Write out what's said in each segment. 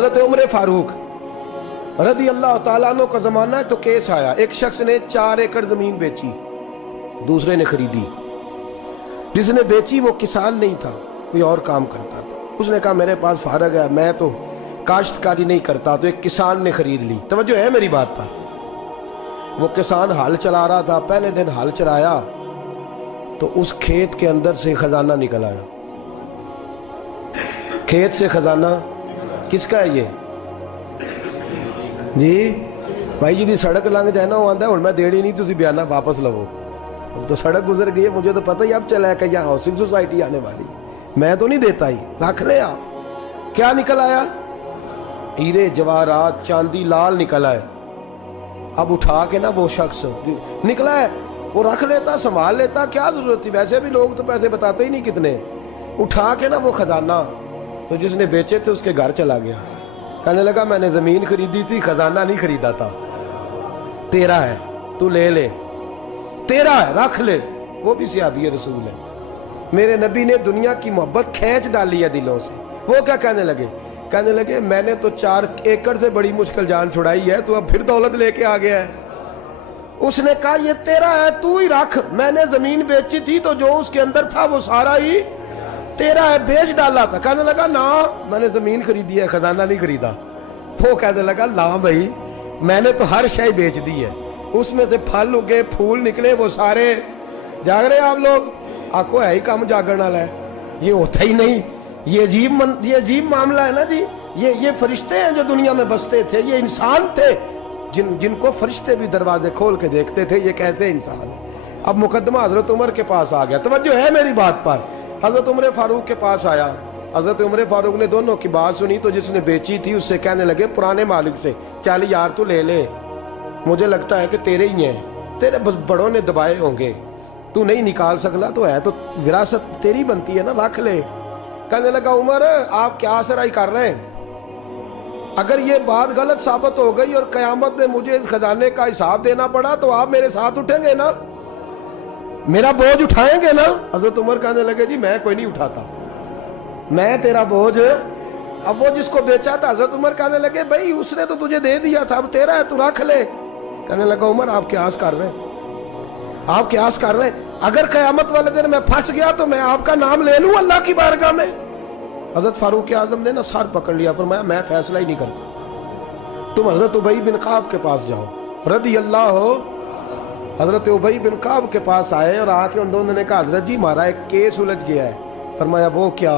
حضرت عمر فاروق رضی اللہ تعالیٰ عنہ کا زمانہ ہے تو کیس آیا، ایک شخص نے 4 ایکڑ زمین بیچی، دوسرے نے خریدی۔ جس نے بیچی وہ کسان نہیں تھا، کوئی اور کام کرتا تھا۔ اس نے کہا میرے پاس فارغ ہے، میں تو کاشتکاری نہیں کرتا، تو ایک کسان نے خرید لی۔ توجہ ہے میری بات پر؟ وہ کسان ہل چلا رہا تھا، پہلے دن ہل چلایا تو اس کھیت کے اندر سے خزانہ نکل آیا۔ کھیت سے خزانہ کس کا ہے یہ؟ جی بھائی جی دی سڑک لنگ جائے نا، وہ آتا ہے ہن میں دیڑی نہیں، تسی بیانہ واپس لو۔ تو سڑک گزر گئی ہے، مجھے تو پتہ ہی اب چلا ہے کہ یہاں ہاؤسنگ سوسائٹی آنے والی، میں تو نہیں دیتا ہی، رکھ لے آپ۔ کیا نکل آیا؟ ہیرے جواہرات چاندی لال نکل آئے۔ اب اٹھا کے نا وہ شخص نکلا ہے، وہ رکھ لیتا، سنبھال لیتا، کیا ضرورت تھی؟ ویسے بھی لوگ تو پیسے بتاتے ہی نہیں کتنے۔ اٹھا کے نا وہ خزانہ تو جس نے بیچے تھے اس کے گھر چلا گیا، کہنے لگا میں نے زمین خریدی تھی، خزانہ نہیں خریدا تھا، تیرا ہے، تو لے لے، تیرا ہے، رکھ لے۔ وہ بھی صحابی رسول ہے، میرے نبی نے دنیا کی محبت کھینچ ڈالی ہے دلوں سے۔ وہ کیا کہنے لگے؟ کہنے لگے میں نے تو 4 ایکڑ سے بڑی مشکل جان چھڑائی ہے، تو اب پھر دولت لے کے آ گیا ہے۔ اس نے کہا یہ تیرا ہے، تو ہی رکھ، میں نے زمین بیچی تھی تو جو اس کے اندر تھا وہ سارا ہی تیرا ہے، بیچ ڈالا تھا۔ کہنے لگا نا میں نے زمین خریدی ہے، خزانہ نہیں خریدا۔ وہ کہنے لگا نا بھائی میں نے تو ہر شے بیچ دی ہے، اس میں سے پھل اگے، پھول نکلے، وہ سارے۔ جاگ رہے آپ لوگ؟ آنکھوں ہے ہی کم جاگرن والا ہے، یہ ہوتا ہی نہیں۔ یہ عجیب معاملہ ہے نا جی۔ یہ فرشتے ہیں جو دنیا میں بستے تھے، یہ انسان تھے جن کو فرشتے بھی دروازے کھول کے دیکھتے تھے، یہ کیسے انسان ہے۔ اب مقدمہ حضرت عمر کے پاس آ گیا۔ توجہ ہے میری بات پر؟ حضرت عمر فاروق کے پاس آیا۔ حضرت عمر فاروق نے دونوں کی بات سنی تو جس نے بیچی تھی اس سے کہنے لگے پرانے مالک سے، چل یار تو لے لے، مجھے لگتا ہے کہ تیرے ہی ہیں، تیرے بڑوں نے دبائے ہوں گے، تو نہیں نکال سکلا، تو ہے تو وراثت تیری بنتی ہے نا، رکھ لے۔ کہنے لگا عمر آپ کیا سرائی کر رہے ہیں؟ اگر یہ بات غلط ثابت ہو گئی اور قیامت میں مجھے اس خزانے کا حساب دینا پڑا تو آپ میرے ساتھ اٹھیں گے نا، میرا بوجھ اٹھائیں گے نا؟ حضرت عمر کہنے لگے جی میں کوئی نہیں اٹھاتا، میں تیرا بوجھ۔ اب وہ جس کو بیچا تھا حضرت عمر کہنے لگے بھائی اس نے تو تجھے دے دیا تھا، اب تیرا ہے تو رکھ لے۔ کہنے لگا عمر آپ قیاس کر رہے ہیں، آپ قیاس کر رہے ہیں، اگر قیامت والے دن میں پھنس گیا تو میں آپ کا نام لے لوں اللہ کی بارگاہ میں؟ حضرت فاروق اعظم نے نا سر پکڑ لیا، فرمایا میں فیصلہ ہی نہیں کرتا، تم حضرت ابی بن کعب کے پاس جاؤ رضی اللہ ہو۔ حضرت ابی بن کعب کے پاس آئے اور آ کے ان دونوں نے کہا حضرت جی ہمارا ایک کیس الجھ گیا ہے۔ فرمایا وہ کیا؟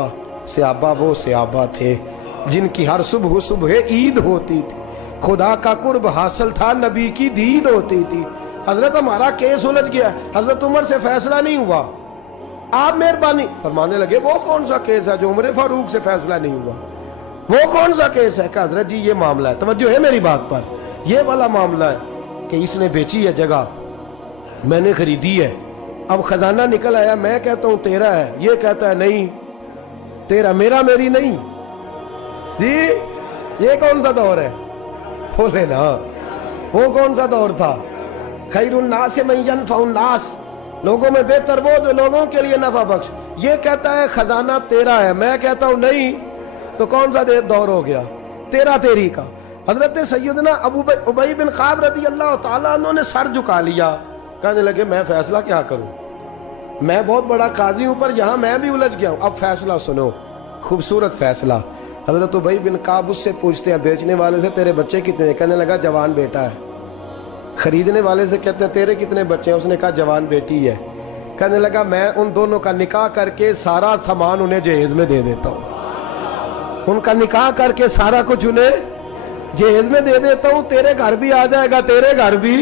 صحابہ وہ صحابہ تھے جن کی ہر صبح عید ہوتی تھی، خدا کا قرب حاصل تھا، نبی کی دید ہوتی تھی۔ حضرت ہمارا کیس الجھ گیا، حضرت عمر سے فیصلہ نہیں ہوا، آپ مہربانی۔ فرمانے لگے وہ کون سا کیس ہے جو عمر فاروق سے فیصلہ نہیں ہوا؟ وہ کون سا کیس ہے؟ کہ حضرت جی یہ معاملہ ہے، توجہ ہے میری بات پر، یہ والا معاملہ ہے کہ اس نے بیچی ہے جگہ، میں نے خریدی ہے، اب خزانہ نکل آیا، میں کہتا ہوں تیرا ہے، یہ کہتا ہے نہیں تیرا، میرا میری نہیں۔ جی یہ کون سا دور ہے؟ بولے نا وہ کون سا دور تھا؟ خیر الناس من ینفع الناس، لوگوں میں بہتر وہ جو لوگوں کے لیے نفع بخش۔ یہ کہتا ہے خزانہ تیرا ہے، میں کہتا ہوں نہیں، تو کون سا دور ہو گیا؟ تیرا تیری کا۔ حضرت سیدنا ابی بن کعب رضی اللہ تعالیٰ عنہ نے سر جھکا لیا، کہنے لگے میں فیصلہ کیا کروں، میں بہت بڑا قاضی ہوں پر یہاں میں بھی الجھ گیا ہوں۔ اب فیصلہ سنو، خوبصورت فیصلہ۔ حضرت ابی بن کعب اس سے پوچھتے ہیں بیچنے والے سے تیرے بچے کتنے؟ کہنے لگا جوان بیٹا ہے۔ خریدنے والے سے کہتے ہیں تیرے کتنے بچے ہیں؟ اس نے کہا جوان بیٹی ہے۔ کہنے لگا میں ان دونوں کا نکاح کر کے سارا سامان انہیں جہیز میں دے دیتا ہوں، ان کا نکاح کر کے سارا کچھ انہیں جہیز میں دے دیتا ہوں، تیرے گھر بھی آ جائے گا، تیرے گھر بھی